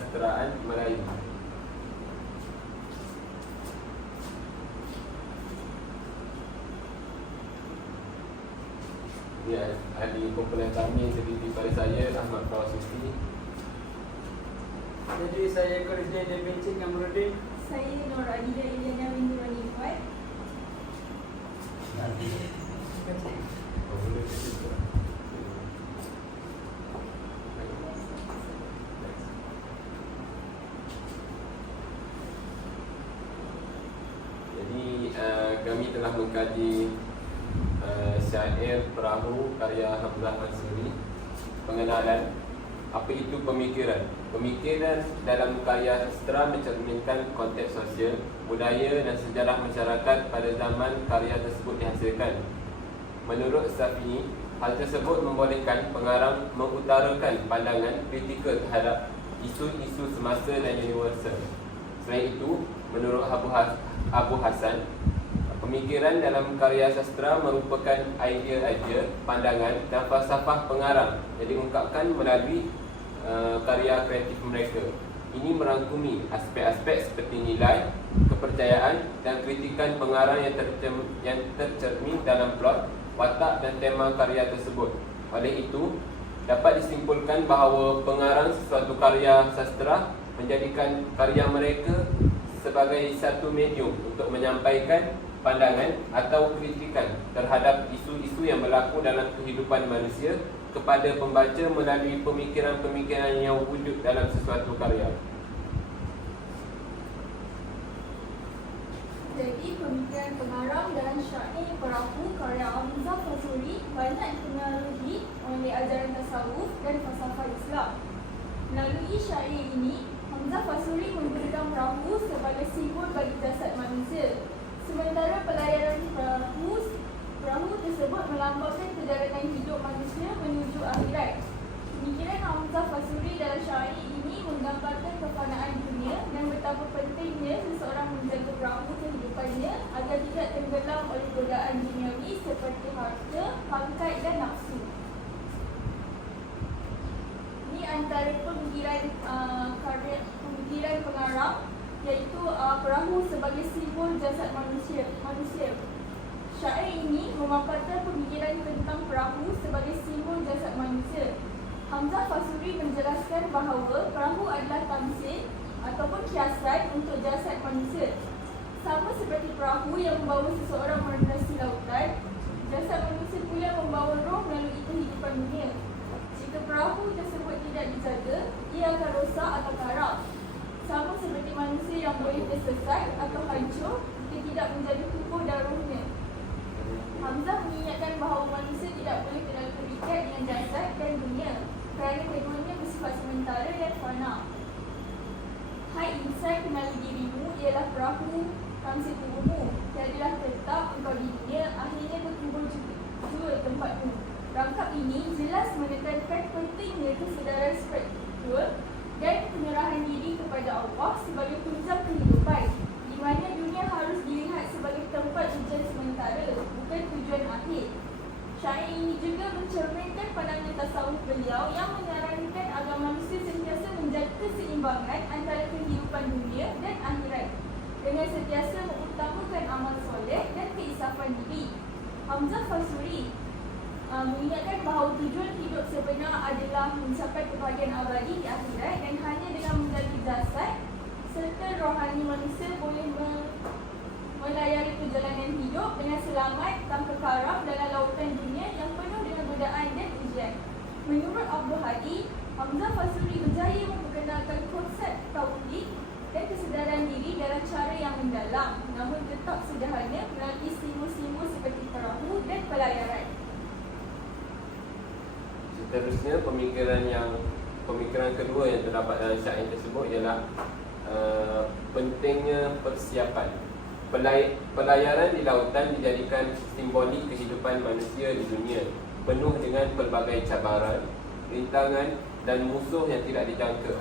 kesusasteraan Melayu. Ya, ahli kumpulan kami terdiri pada saya Ahmad Fawasufi. Jadi saya Koridin Devincin Kamrudin. Saya Nur Adida Iliana Windu Wanifat. Jadi kami telah mengkaji syair Perahu karya Hamzah Mansuri. Pengenalan, apa itu pemikiran? Pemikiran dalam karya sastra mencerminkan konteks sosial, budaya dan sejarah masyarakat pada zaman karya tersebut dihasilkan. Menurut Safini, hal tersebut membolehkan pengarang mengutarakan pandangan kritikal terhadap isu-isu semasa dan universal. Selain itu, menurut Abu Hasan, pemikiran dalam karya sastra merupakan idea-idea, pandangan dan falsafah pengarang yang diungkapkan melalui karya kreatif mereka. Ini merangkumi aspek-aspek seperti nilai, kepercayaan dan kritikan pengarang yang tercermin dalam plot, watak dan tema karya tersebut. Oleh itu, dapat disimpulkan bahawa pengarang sesuatu karya sastra menjadikan karya mereka sebagai satu medium untuk menyampaikan pandangan atau kritikan terhadap isu-isu yang berlaku dalam kehidupan manusia kepada pembaca melalui pemikiran-pemikiran yang wujud dalam sesuatu karya. Jadi pemikiran pengarang dalam syair Perahu karya Hamzah Mansuri banyak dipengaruhi oleh ajaran tasawuf dan falsafah Islam. Melalui syair ini, Hamzah Mansuri menggunakan perahu sebagai simbol bagi jasad manusia. Sementara pelayaran perahu tersebut melambangkan perjalanan hidup manusia menuju akhirat. Pemikiran Hamzah Mansuri dalam syair ini menggambarkan kefanaan dunia dan betapa pentingnya seseorang menjaga perahu kehidupannya agar tidak tenggelam oleh godaan duniawi seperti harta, pangkat dan nafsu. Ini antara pemikiran pengarang, iaitu perahu sebagai simbol jasad manusia. Syair ini memaparkan pemikiran tentang perahu sebagai simbol jasad manusia. Hamzah Mansuri menjelaskan bahawa perahu adalah tamsil ataupun kiasan untuk jasad manusia. Sama seperti perahu yang membawa seseorang melintasi lautan, jasad manusia pula membawa roh melalui kehidupan dunia. Jika perahu tersebut tidak dijaga, ia akan rosak atau karam. Sama seperti manusia yang boleh tersesat atau hancur jika tidak menjadi tubuh dan rohnya. Hamzah mengingatkan bahawa manusia tidak boleh terlalu terikat dengan jasad dan dunia kerana keduanya bersifat sementara dan fana. Hai insan, kenali dirimu, ialah perahu tamsil tubuhmu. Tiadalah tetap engkau di dunia, akhirnya berkumpul jua tempatmu. Rangkap ini jelas menekankan pentingnya kesedaran spiritual dan penyerahan diri kepada Allah sebagai tunjang kehidupan, di mana dunia harus dilihat sebagai tempat ujian sementara, bukan tujuan akhir. Syair ini juga mencerminkan pandangan tasawuf beliau yang menyarankan agar manusia sentiasa menjaga keseimbangan antara kehidupan dunia dan akhirat dengan sentiasa mengutamakan amal soleh dan keinsafan diri. Hamzah Mansuri mengingatkan bahawa tujuan hidup sebenar adalah mencapai kebahagiaan abadi di akhirat, dan hanya dengan menjaga jasad serta rohani manusia boleh melayari perjalanan hidup dengan selamat tanpa karam dalam lautan dunia yang penuh dengan godaan dan ujian. Menurut Abdul Hadi, Hamzah Mansuri berjaya memperkenalkan konsep tauhid dan kesedaran diri dalam cara yang mendalam, namun tetap sederhana melalui simbol-simbol seperti perahu dan pelayaran. Seterusnya, pemikiran kedua yang terdapat dalam syair tersebut ialah pentingnya persiapan. Pelayaran di lautan dijadikan simbolik kehidupan manusia di dunia, penuh dengan pelbagai cabaran, rintangan dan musuh yang tidak dijangka.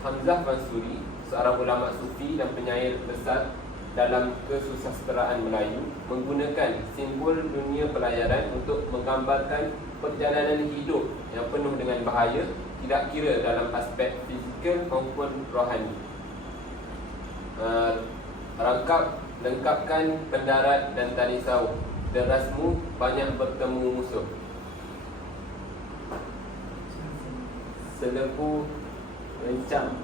Hamzah Mansuri, seorang ulama sufi dan penyair besar dalam kesusasteraan Melayu, menggunakan simbol dunia pelayaran untuk menggambarkan perjalanan hidup yang penuh dengan bahaya, tidak kira dalam aspek fizikal maupun rohani. Lengkapkan pendarat dan tali sauk. Derasmu banyak bertemu musuh. Selebu rencam.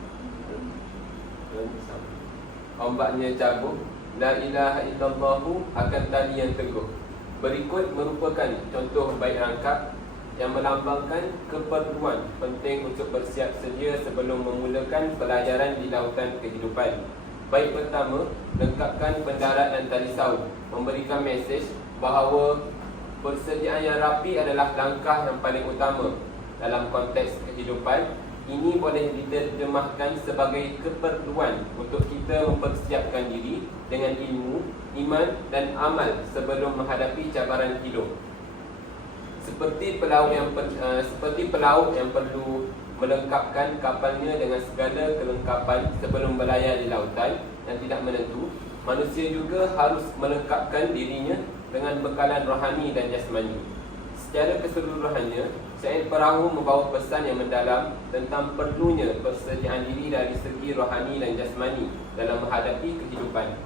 Ombaknya cabut. La ilaha illallahu akan tali yang teguh. Berikut merupakan contoh bait rangkap yang melambangkan keperluan penting untuk bersiap sedia sebelum memulakan pelayaran di lautan kehidupan. Bait pertama, lengkapkan pendarat dan tali sauk, memberikan mesej bahawa persediaan yang rapi adalah langkah yang paling utama dalam konteks kehidupan. Ini boleh diterjemahkan sebagai keperluan untuk kita mempersiapkan diri dengan ilmu, iman dan amal sebelum menghadapi cabaran hidup. Seperti pelaut yang perlu melengkapkan kapalnya dengan segala kelengkapan sebelum berlayar di lautan yang tidak menentu, manusia juga harus melengkapkan dirinya dengan bekalan rohani dan jasmani. Secara keseluruhannya, syair perahu membawa pesan yang mendalam tentang perlunya persediaan diri dari segi rohani dan jasmani dalam menghadapi kehidupan.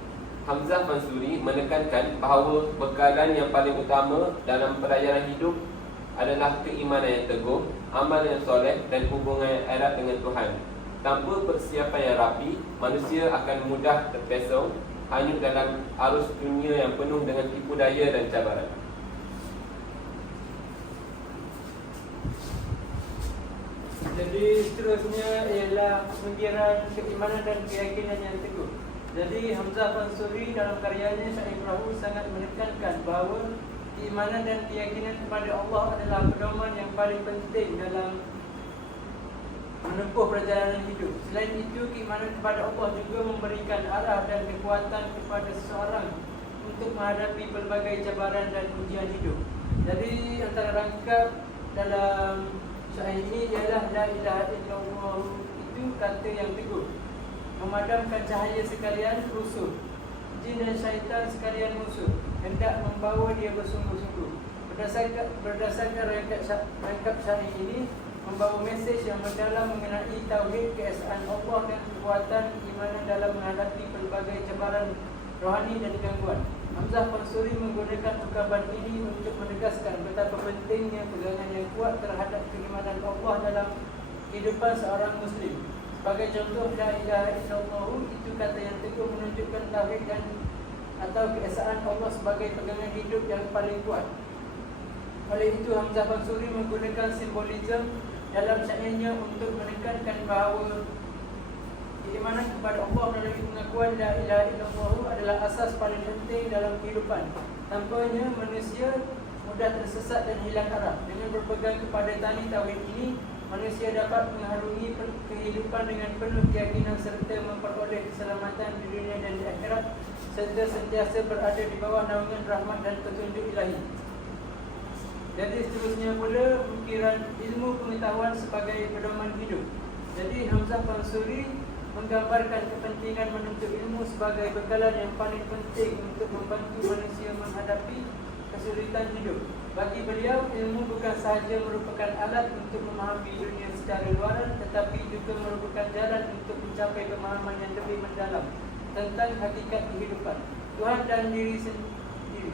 Hamzah Mansuri menekankan bahawa bekalan yang paling utama dalam pelayaran hidup adalah keimanan yang teguh, amal yang soleh dan hubungan yang erat dengan Tuhan. Tanpa persiapan yang rapi, manusia akan mudah terpesong, hanyut dalam arus dunia yang penuh dengan tipu daya dan cabaran. Jadi seterusnya ialah pemikiran keimanan dan keyakinan yang teguh. Jadi Hamzah Mansuri dalam karyanya Syair Perahu sangat menekankan bahawa keimanan dan keyakinan kepada Allah adalah pedoman yang paling penting dalam menempuh perjalanan hidup. Selain itu, keimanan kepada Allah juga memberikan arah dan kekuatan kepada seseorang untuk menghadapi pelbagai cabaran dan ujian hidup. Jadi antara rangkap dalam syair ini ialah La ilaha illallah, itu kata yang teguh, memadamkan cahaya sekalian rusuh, jin dan syaitan sekalian musuh, hendak membawa dia bersungguh-sungguh. Berdasarkan rangkap syair ini membawa mesej yang mendalam mengenai tauhid, keesaan Allah dan kekuatan keimanan dalam menghadapi pelbagai cabaran rohani dan gangguan. Hamzah Mansuri menggunakan ungkapan ini untuk menegaskan betapa pentingnya pegangan yang kuat terhadap keimanan Allah dalam kehidupan seorang Muslim. Sebagai contoh, La ilaha illallah, itu kata yang teguh menunjukkan tauhid dan atau keesaan Allah sebagai pegangan hidup yang paling kuat. Oleh itu, Hamzah Mansuri menggunakan simbolisme dalam syairnya untuk menekankan bahawa keimanan kepada Allah melalui pengakuan La ilaha illallah adalah asas paling penting dalam kehidupan. Tanpanya manusia mudah tersesat dan hilang arah. Dengan berpegang kepada tani tauhid ini, manusia dapat mengharungi kehidupan dengan penuh keyakinan serta memperoleh keselamatan di dunia dan di akhirat, serta sentiasa berada di bawah naungan rahmat dan petunjuk ilahi. Jadi seterusnya pula, ukiran ilmu pengetahuan sebagai pedoman hidup. Jadi Hamzah Mansuri menggambarkan kepentingan menuntut ilmu sebagai bekalan yang paling penting untuk membantu manusia menghadapi kesulitan hidup. Bagi beliau, ilmu bukan sahaja merupakan alat untuk memahami dunia secara luaran, tetapi juga merupakan jalan untuk mencapai pemahaman yang lebih mendalam tentang hakikat kehidupan, Tuhan dan diri sendiri.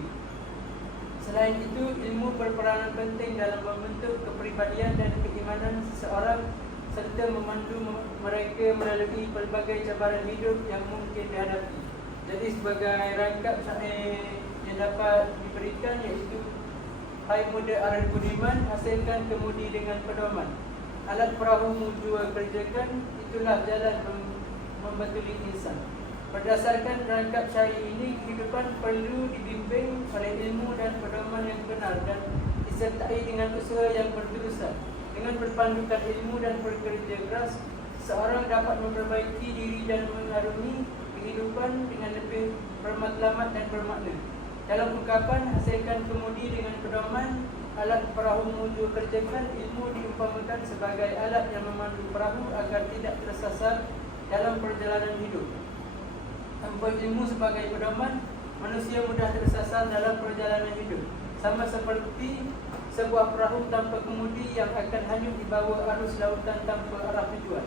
Selain itu, ilmu berperanan penting dalam membentuk kepribadian dan keimanan seseorang serta memandu mereka melalui pelbagai cabaran hidup yang mungkin dihadapi. Jadi sebagai rangkap syair yang dapat diberikan iaitu, hai muda Arif Budiman, hasilkan kemudi dengan pedoman. Alat perahumu jua kerjakan, itulah jalan membatuli insan. Berdasarkan rangkap syair ini, kehidupan perlu dibimbing oleh ilmu dan pedoman yang benar dan disertai dengan usaha yang berterusan. Dengan berpandukan ilmu dan bekerja keras, seorang dapat memperbaiki diri dan mengarungi kehidupan dengan lebih bermatlamat dan bermakna. Dalam ungkapan hasilkan kemudi dengan pedoman, alat perahu menuju kerjakan, ilmu diumpamakan sebagai alat yang memandu perahu agar tidak tersasar dalam perjalanan hidup. Tanpa ilmu sebagai pedoman, manusia mudah tersasar dalam perjalanan hidup. Sama seperti sebuah perahu tanpa kemudi yang akan hanyut di bawah arus lautan tanpa arah tujuan.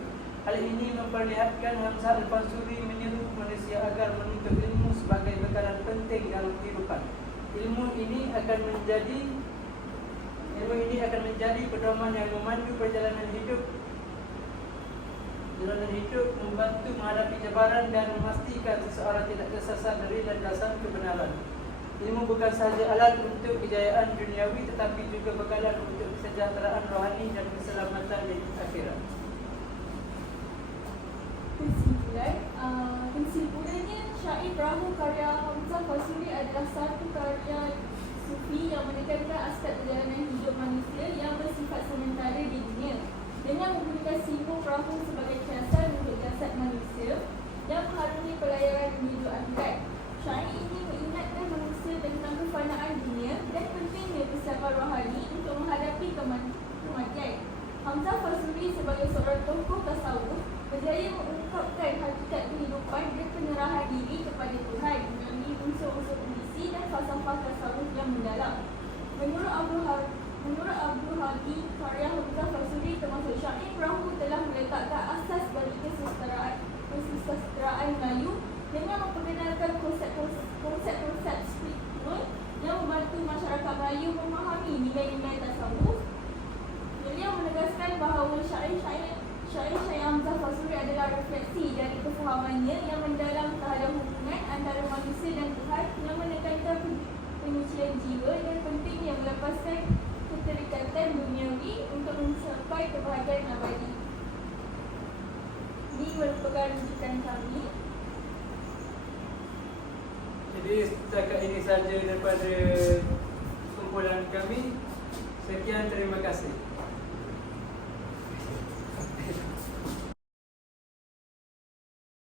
Hal ini memperlihatkan Hamzah Al-Fansuri menyeru manusia agar menuntut ilmu sebagai bekalan penting dalam kehidupan. Ilmu ini akan menjadi pedoman yang memandu perjalanan hidup, membantu menghadapi cabaran dan memastikan seseorang tidak tersesat dari landasan kebenaran. Ilmu bukan sahaja alat untuk kejayaan duniawi tetapi juga bekalan untuk kesejahteraan rohani dan keselamatan di akhirat. Kesimpulannya, syair Perahu karya Hamzah Fasuri adalah satu karya sufi yang menekankan aspek perjalanan hidup manusia yang bersifat sementara di dunia dengan menggunakan simbol perahu sebagai kiasan untuk jasad manusia yang mengharungi pelayaran menuju akhirat. Syair ini mengingatkan manusia tentang kefanaan dunia dan pentingnya persiapan rohani untuk menghadapi kematian. Hamzah Fasuri sebagai seorang tokoh tasawuf berjaya mengungkapkan hakikat kehidupan dan penyerahan diri kepada Tuhan melalui unsur-unsur puisi dan falsafah tasawuf yang mendalam. Menurut Abdul Hadi, karya Hamzah Fasuri termasuk syair perahu telah meletakkan asas bagi kesusastraan Melayu dengan memperkenalkan konsep-konsep spiritual yang membantu masyarakat Melayu memahami nilai-nilai tasawuf. Beliau menegaskan bahawa syair-syair Hamzah Fasuri adalah refleksi dari kefahamannya yang mendalam terhadap hubungan antara manusia dan Tuhan yang menekankan penyucian jiwa dan pentingnya melepaskan keterikatan duniawi untuk mencapai kebahagiaan abadi. Ini merupakan rujukan kami. Jadi setakat ini saja daripada kumpulan kami. Sekian, terima kasih.